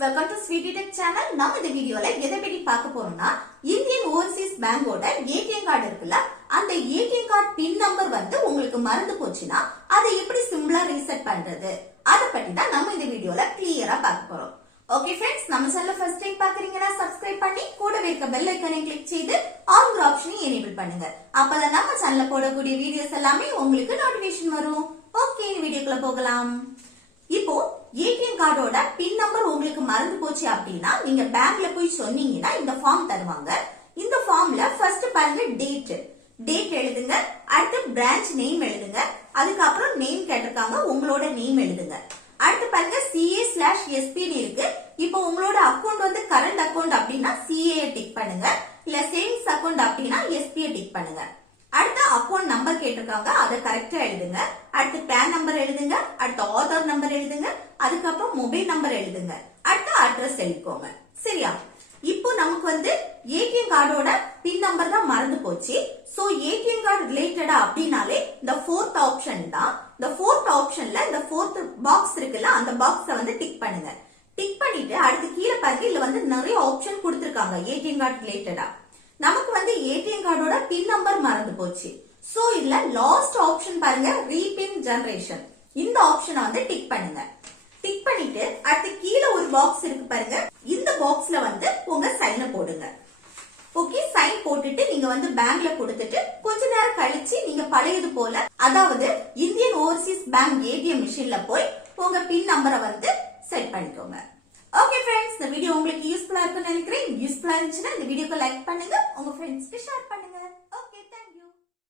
welcome to Sweetie Tech channel. நம்ம இந்த வீடியோல எதை பத்தி பார்க்க போறோம்னா இந்தியன் ஓவர்சீஸ் பேங்கோட ஏடிஎம் கார்டு இருக்குல்ல, அந்த ஏடிஎம் கார்டு பின் நம்பர் வந்து உங்களுக்கு மறந்து போச்சுன்னா அதை எப்படி சிம்பிளா ரீசெட் பண்றது அத பத்தி தான் நம்ம இந்த வீடியோல கிளியரா பார்க்க போறோம். ஓகே ஃப்ரெண்ட்ஸ், நம்ம சேனலை ஃபர்ஸ்ட் டைம் பாக்குறீங்கன்னா சப்ஸ்கிரைப் பண்ணி கூடவே இருக்க பெல் ஐகானை கிளிக் செய்து ஆல் ஆப்ஷனை எனேபிள் பண்ணுங்க. அப்பதான் நம்ம சேனல்ல போடக்கூடிய வீடியோஸ் எல்லாமே உங்களுக்கு நோட்டிபிகேஷன் வரும். ஓகே, இந்த வீடியோக்குள்ள போகலாம். இப்போ ஏடிஎம் கார்டோட பின் நம்பர் உங்களுக்கு மறந்து போச்சு அப்படின்னா நீங்க பேங்க்ல போய் சொன்னீங்கன்னா இந்த ஃபார்ம் தருவாங்க. இந்த ஃபார்ம்ல ஃபர்ஸ்ட் பாருங்க டேட் எழுதுங்க, அடுத்து பிரான்ச் நேம் எழுதுங்க, அதுக்கப்புறம் நேம் கேட்டிருக்காங்க, உங்களோட நேம் எழுதுங்க. அடுத்து பாருங்க CA/SP இருக்கு. இப்போ உங்களோட அக்கௌண்ட் வந்து கரண்ட் அக்கௌண்ட் அப்படின்னா CA டிக் பண்ணுங்க, இல்ல சேவிங்ஸ் அக்கௌண்ட் அப்படின்னா SP டிக் பண்ணுங்க. அடுத்து அக்கௌண்ட் நம்பர் கேட்டிருக்காங்க, அதை கரெக்டா எழுதுங்க. அடுத்து பேன் நம்பர் எழுதுங்க, அடுத்து ஆதார் நம்பர் எழுதுங்க, அதுக்கப்புறம் மொபைல் நம்பர் எழுதுங்க, அடுத்து அட்ரஸ் எழுதிக்கோங்க. சரியா? இப்போ நமக்கு வந்து ஏடிஎம் கார்டோட பின் நம்பர் தான் மறந்து போச்சு. சோ ஏடிஎம் கார்டு ரிலேட்டடா அப்படின்னாலே இந்த ஃபோர்த் ஆப்ஷன் தான். இந்த ஃபோர்த் ஆப்ஷன்ல இந்த ஃபோர்த் பாக்ஸ் இருக்குல்ல, அந்த பாக்ஸ வந்து டிக் பண்ணுங்க. டிக் பண்ணிட்டு அடுத்து கீழே பாருங்க, இதுல வந்து நிறைய ஆப்ஷன் கொடுத்திருக்காங்க ஏடிஎம் கார்டு ரிலேட்டடா. நமக்கு வந்து ஏடிஎம் கார்டோட பின் நம்பர் மறந்து போச்சு. சோ இதுல லாஸ்ட் ஆப்ஷன் பாருங்க, ரீபின் ஜெனரேஷன். இந்த ஆப்ஷனை வந்து டிக் பண்ணுங்க. டிக் பண்ணிட்டு அடுத்து கீழே ஒரு பாக்ஸ் இருக்கு பாருங்க, இந்த பாக்ஸ்ல வந்து உங்க சைனை போடுங்க. ஓகே, சைன் போட்டுட்டு நீங்க வந்து பேங்க்ல கொடுத்துட்டு கொஞ்ச நேரம் கழிச்சு நீங்க பழையது போல, அதாவது இந்தியன் ஓவர்சீஸ் பேங்க் ஏடிஎம் மிஷின்ல போய் உங்க பின் நம்பரை வந்து செட் பண்ணிக்கோங்க. ஓகே ஃப்ரெண்ட்ஸ், இந்த வீடியோ உங்களுக்கு யூஸ்ஃபுல்லா இருக்குன்னு நினைக்கிறேன். யூஸ்ஃபுல்லா இருந்துச்சுன்னா இந்த வீடியோக்கு லைக் பண்ணுங்க, உங்க ஃப்ரெண்ட்ஸ்க்கு ஷேர் பண்ணுங்க.